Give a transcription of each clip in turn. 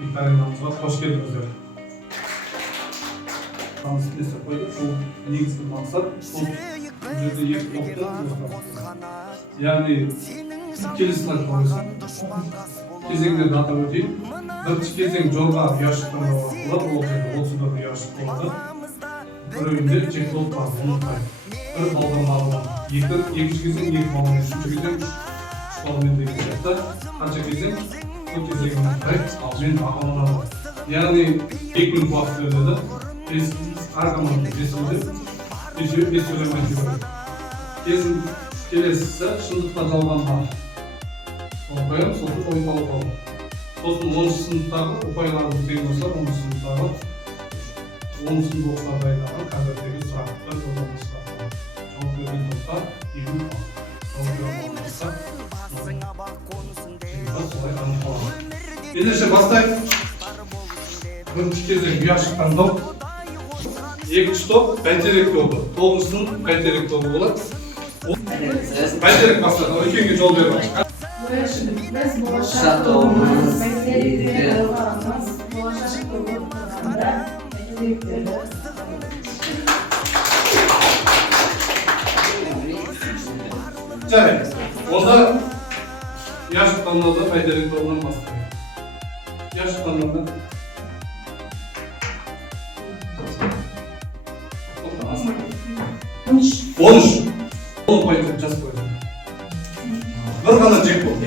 викторинамызға қош келдіңіздер. Таныс естіп қойдық, бұл негізгі мақсат сол жерде екі топты яғни келесі слайд қойсын. Кезеңдерді атап өтейік. Бірінші кезең жолға ұяшықтан болады, ол жерде 30-да ұяшық болады. Біреуінде чек-лот бар, ұмытпайды. Бір балдан алған. Екінші кезең 2 балдан, үшінші кезең 3 балмен деген сияқты. Қанша кезең? Бұл кезең ұмытпайды, ал мен бағаланады. Яғни 2 минут уақыт беріледі. Әр команда 5 сөйлеп, 5 сөйлемей жүреді. Келесісі шындықта жалған бар. Соны қоямыз, сосын ойпалы қоямыз. Сосын 10 сыныптағы ұпайларымыз тең болса, 10 сыныптағы 10 сынып оқушылардағы қазірдегі сұрақты жолдамыз сұрақты. Жауап берген топта 2 минут қалды. Жауап берген болса, солай анықталады. Ендеше бастайық. Бірінші кезең ұяшық таңдау. Екінші топ бәйтерек тобы. 9 сынып бәйтерек тобы болады. Бәйтерек бастады. Үлкенге жол беріп ашық. Biz болашақ тобымыз, бәйтеректе қаламыз, болашақ тобы тұрғанда бәйтеректерді. Жарайды. Онда ұяшық таңдауда бәйтерек тобынан бастайық. Ұяшық таңдауда 13. Ол бәйтерек жас қойды. Bir ғана жек болды.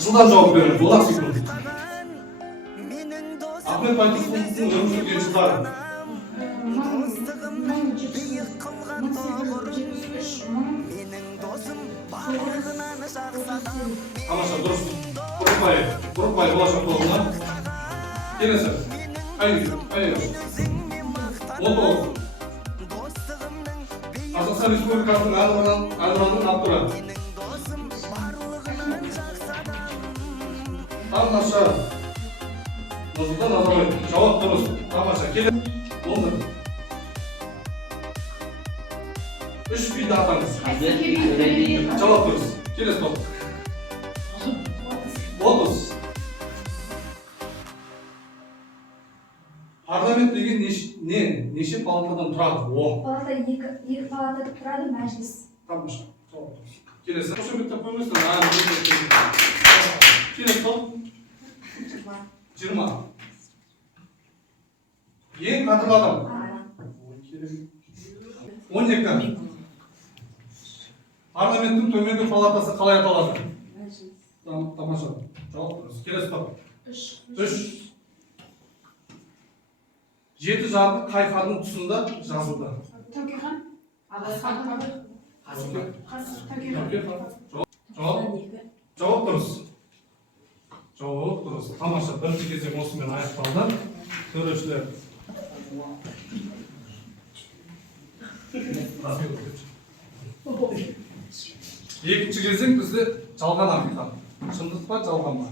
Жылдан жауап береді, олар секунд. Ахмет Байтұрсыновтың өмір сүрген жылдары. 1773. Тамаша, дұрыс. Бұрықбай болашақ тобына. Келесі. Қай 19. Қазақстан Республикасының әнұранының авторы. Тамаша. Нұрсұлтан Назарбаев. Жауап дұрыс. Тамаша. Келесі. 11. 3 биді атаңыз. Жауап дұрыс. Келесі топ. 30. Парламент деген неше палатадан тұрады? Палата 2 палата тұрады, мәжіліс. Тамаша. Жауап дұрыс. Келесі. Қошеметтеп қоймайсың. Келесі топ. 20. Ең қадірлі адам. 12. Парламенттің төменгі палатасы қалай аталады? Тамаша. Жауап дұрыс. Келесі топ. 3. 7 жарғы қай ханның тұсында жазылды? Төкехан. Жауап дұрыс. Жауап дұрыс. Тамаша. Бірінші кезең осымен аяқталды. Төрешілер. Екінші кезең бізде жалған ақиқат. Шындық па, жалған ба?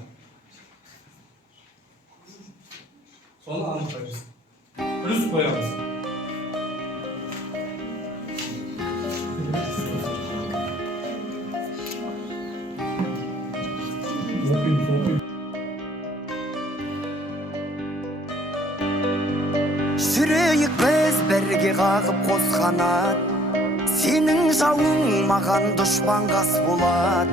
Соны анықтаймыз. Плюс қоямыз. Сүрейік біз бірге қағып қос қанат, сенің жауың маған дұшпан қас болады.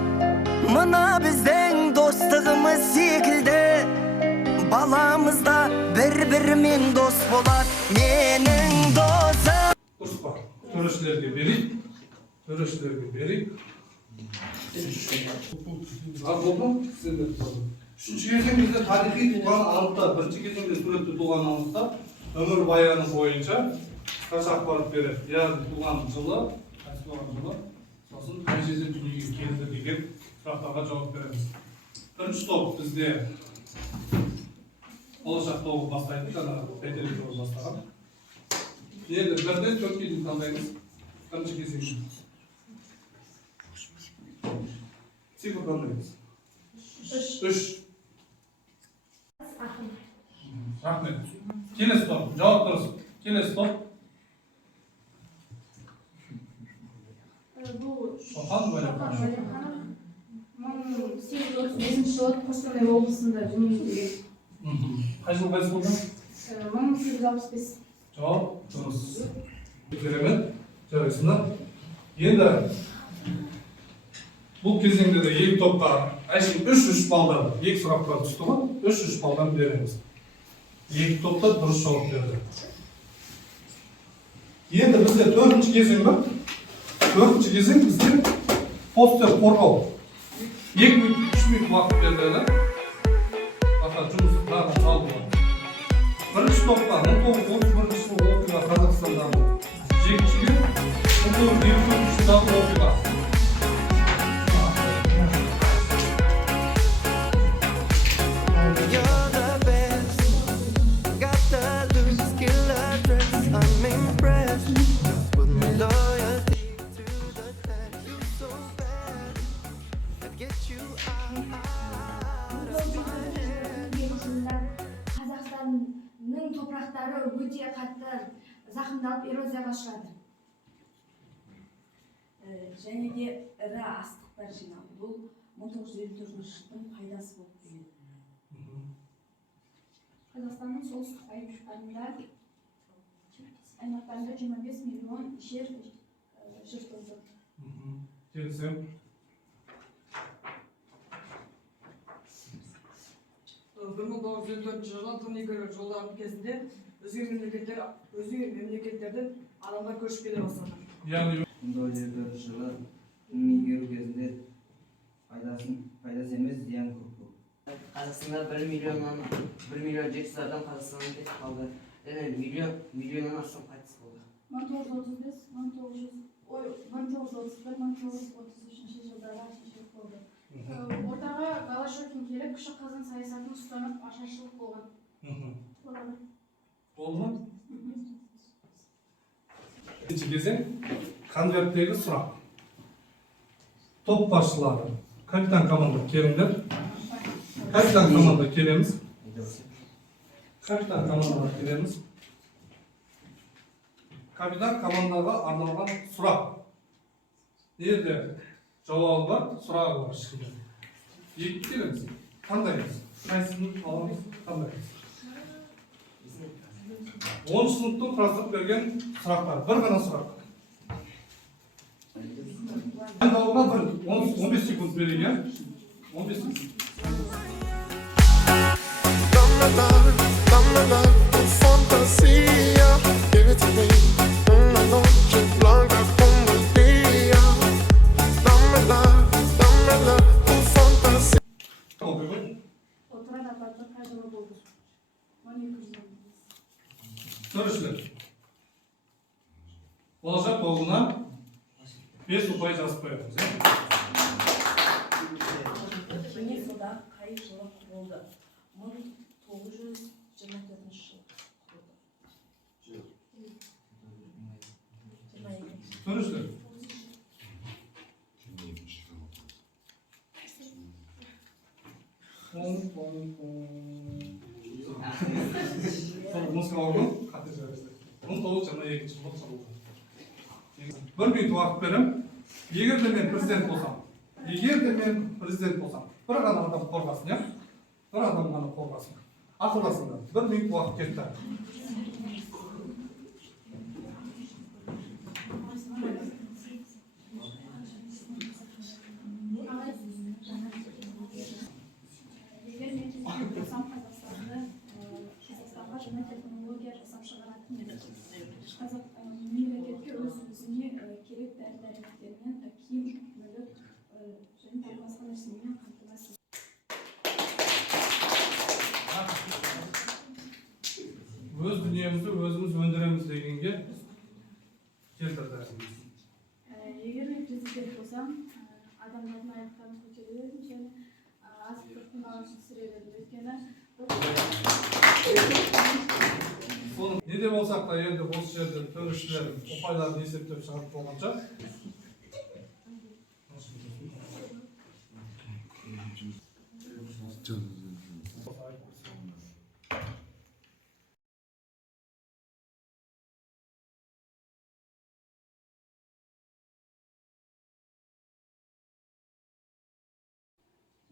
Мына біздің достығымыз секілді, баламызда бір-бірімен дос болады. Менің досым. Дұрыс па? Төрешілерге берейік. Үшінші кезеңде тарихи тұлғаны анықтап, бірінші кезеңде суретті тұлғаны анықтап, өмір баяны бойынша қысқаша ақпарат береді. Яғни туған жылы, сосын қай жерде дүниеге келді деген сұрақтарға жауап береміз. Бірінші топ бізде болашақ тобы бастайды, жаңа бәйтерек тобы бастаған. Енді 1-ден 4-ге дейін таңдаймыз. Бірінші кезең үшін. Цифр таңдаймыз. 3. Рахмет. Келесі топ. Жауап дұрыс. Келесі топ. Шоқан Уәлиханов. 1835 жылы Қостанай облысында дүниеге келген. Қай жылы қайтыс болды? 1865. Жауап дұрыс. Керемет. Жарайсыңдар. Енді бұл кезеңде де екі топқа әшейін 3-3 балдан екі сұрақтар түсті ғой. 3-3 балдан береміз. Екі топта дұрыс жауап берді. Енді бізде төртінші кезең бар. Төртінші кезең бізде постер қорғау. 2 минут, 3 минут уақыт берді. Жұмыс барлығы салды. Бірінші топта 1931 жылы оқиға Қазақстандағы жетіншіге 1924 жылдағы оқиға. You're the best. Got the loose killer dress. I'm impressed with my loyalty to the test. You're so bad. I'd get you out of my head. Қазақстанның топырақтары өте қатты зақымдалып эрозияға ұшырады. Және де ірі астықтар жинағы. Бұл 1954 жылдың пайдасы болып келеді. Қазақстанның солтүстік аймақтарында аймақтарында 25 миллион жер жыртылды. Келісем. 1954 жылы тың игеру жолдарының кезінде өзге мемлекеттерден адамдар көшіп келе бастады. Яғни 1954 жылы тың игеру кезінде пайдасы емес зиян көп болды. Қазақстанда 1 миллион 700 адам Қазақстаннан кетіп қалды. Миллионнан астам қайтыс болды. 1933 жылдары ашаршылық болды. Ортаға Голощекин келіп, кіші қазан саясатын ұстанып ашаршылық болған. болды ма? Екінші кезең конверттегі сұрақ. Топ басшылары, капитан команда келіңдер. Капитан команда келеміз. Капитан командаға келеміз. Капитан командаға арналған сұрақ. Ерде жауабы бар, сұрағы бар ішінде. Екі келеміз. Қандаймыз? Қайсысын аламыз? Қандаймыз? 10 сыныптың құрастырып берген сұрақтар. Бір ғана сұрақ. Дайындалуға 15 секунд берейін. 15 секунд. Dame la, tu fantasía, give it to me, una noche blanca como el día. Dame la, tu fantasía. Отырар апаты қай жылы болды? 1200 Төрішілер. Болашақ болуына 5 ұпай жазып қоямыз. Венесуэлада қай жылы құрылды? 1924 жылы құрылды. Төрішілер. Музыка орын, қатты жарыстыр. 1922 жылы құрылды. 1 минут уақыт берем. Егер де мен президент болсам, бір ғана адам қорғасын, я? Бір адам ғана қорғасын. Ақылдасыңдар. 1 минут уақыт кетті. Егер мен президент болсам, Қазақстанға жаңа технология жасап шығаратын едім. Мемлекетке өзіне керек дәрі-дәрмектермен киім, мүлік және тағы басқа нәрсемен қамтамасыз. Өз дүниемізді өзіміз өндіреміз дегенге келтірді. Егер мен президент болсам, адамдардың аяқтарын көтерер едім және азық-түліктің бағасын түсірер едім. Өйткені Не де болсақ та енді осы жерде төрешілер ұпайларын есептеп шығарып болғанша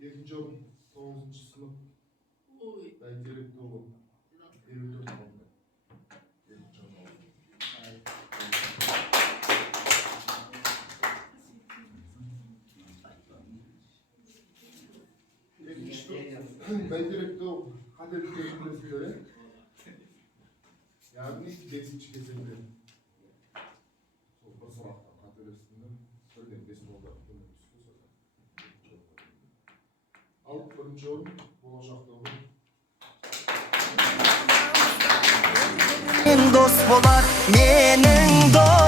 Экинчи орун 9-сынып бәйтерек тобу 54 алды. Экинчи орун алды. Бәйтерек топ қателіктерін білесіздер, яғни 5-ші кезеңде сол бір сұрақтан қателестіңдер, бірден 5 болды ал бірінші орын болашақта Дос болар менің дос